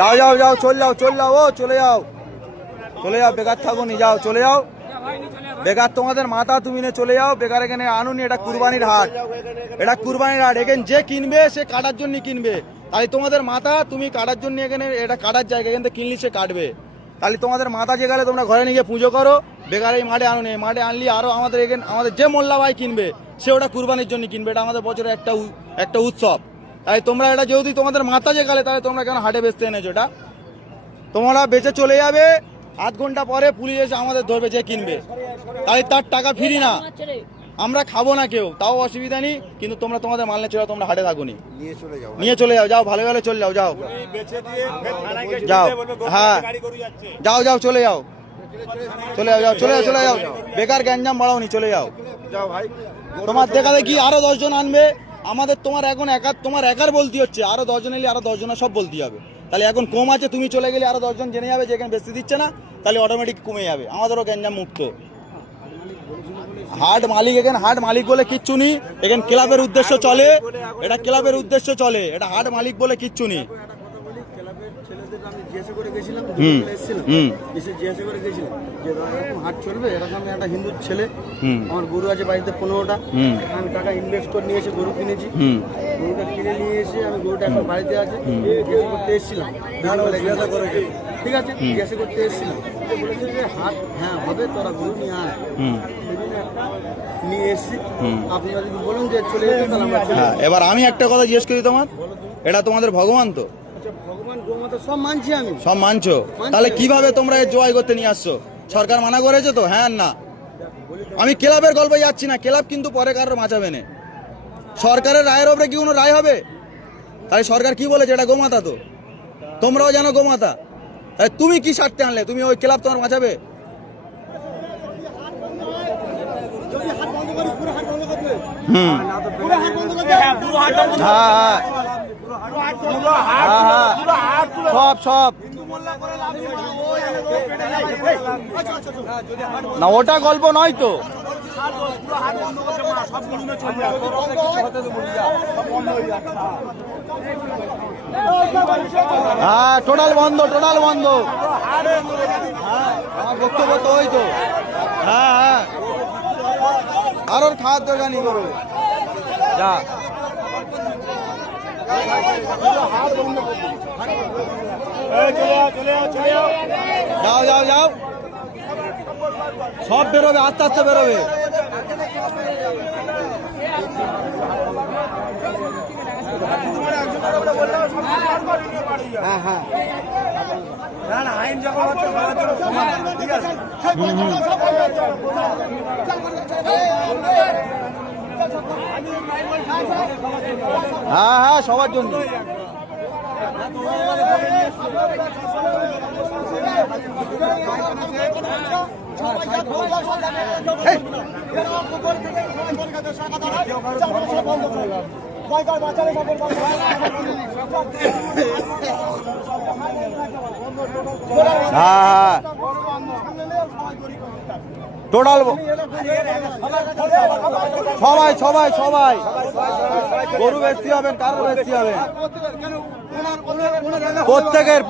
যাও যাও যাও চল যাও ও চলে যাও বেকার থাকো নি, যাও চলে যাও বেকার। তোমাদের মাথা তুমি নে চলে যাও বেকার। এখানে আনুনি, এটা কুরবানির হাট, এখানে যে কিনবে সে কাটার জন্য কিনবে। তাই তোমাদের মাথা তুমি কাটার জন্য, এখানে এটা কাটার জায়গা, এখান থেকে কিনলি সে কাটবে। তাহলে তোমাদের মাথা যে গেলে তোমরা ঘরে নিয়ে গিয়ে পুজো করো। বেকার এই মাঠে আনুনি, মাঠে আনলি আরো আমাদের এখানে আমাদের যে মোল্লা ভাই কিনবে সে ওটা কুরবানির জন্য কিনবে। এটা আমাদের বছরের একটা উৎসব। তাই তোমরা এটা যেহেতু তোমাদের মাথা যে গেলে, তাহলে তোমরা কেন হাটে বেচতে এনেছো? এটা তোমরা বেচে চলে যাবে, আধ ঘন্টা পরে পুলিশ এসে আমাদের ধরবে যে কিনবে, তাই তার টাকা ফিরি না, আমরা খাবো না কেউ, তাও অসুবিধা নেই। কিন্তু তোমরা তোমাদের মাল নিয়ে চলে, তোমরা হাটে থাকো নি, নিয়ে চলে যাও, যাও ভালো ভালো চলে যাও, যাও হ্যাঁ যাও চলে যাও বেকার গ্যাঞ্জাম বাড়াও নি, চলে যাও ভাই। তোমার দেখা দেখি আরো 10 জন আনবে আমাদের, তোমার এখন তোমার একার বলতে হচ্ছে, আরো 10 জন এলে আরো 10 জনের সব বলতে হবে। তাহলে এখন কম আছে, তুমি চলে গেলে আরো 10 জন জেনে যাবে যে এখানে বেশি দিচ্ছে না, তাহলে অটোমেটিক কমে যাবে, আমাদেরও গ্যাঞ্জাম মুক্ত। হাট মালিক, এখানে হাট মালিক বলে কিচ্ছু নেই, এখানে ক্লাবের উদ্দেশ্য চলে, এটা ক্লাবের উদ্দেশ্য চলে, এটা হাট মালিক বলে কিচ্ছু নেই। হাট চলবে এরকম একটা হিন্দু ছেলে, আমার গরু আছে বাড়িতে 15টা, আমি টাকা ইনভেস্ট করে নিয়ে এসে গরু কিনেছি, গরুটা কিনে নিয়ে এসে আমি গরুটা এখন বাড়িতে আছে জিজ্ঞাসা করতে এসেছিলাম, ঠিক আছে জিজ্ঞাসা করতে এসেছিলাম, বলেছে যে হাট হ্যাঁ হবে, তোরা গরু নিয়ে আয়, নিয়ে এসছি। আপনারা যদি বলুন যে চলে যেতে, তাহলে আমরা চলে যাবো। এবার আমি একটা কথা জিজ্ঞেস করি, তোমার এটা তোমাদের ভগবান তো? ভগবান গোমাতা সব মানছি আমি, সব মানছো, তাহলে কিভাবে তোমরা এই জয় করতে নিয়ে আসছো? সরকার মানা করেছে তো? হ্যাঁ না, আমি ক্লাবের গল্পে যাচ্ছি না, ক্লাব কিন্তু পরে কারোর বাঁচাবে না, সরকারের রায়ের ওপরে কি কোনো রায় হবে? তাহলে সরকার কি বলেছে? এটা গোমাতা তো, তোমরাও জানো গোমাতা, তাই তুমি কি স্বার্থে আনলে? তুমি ওই ক্লাব তোমার বাঁচাবে? সব না, ওটা গল্প নয় তো। হ্যাঁ টোটাল বন্ধ, আমার বক্তব্য তো ওই তো। হ্যাঁ আর ওর খাওয়ার দরকার নেই, করো যা। যাও সব বেরোবে, আস্তে আস্তে বেরোবে। হ্যাঁ আইন যখন ঠিক আছে, হ্যাঁ সবার জন্য। হ্যাঁ টোটাল সবাই গরু বেশি হবেন, কারো বেশি হবে, প্রত্যেকের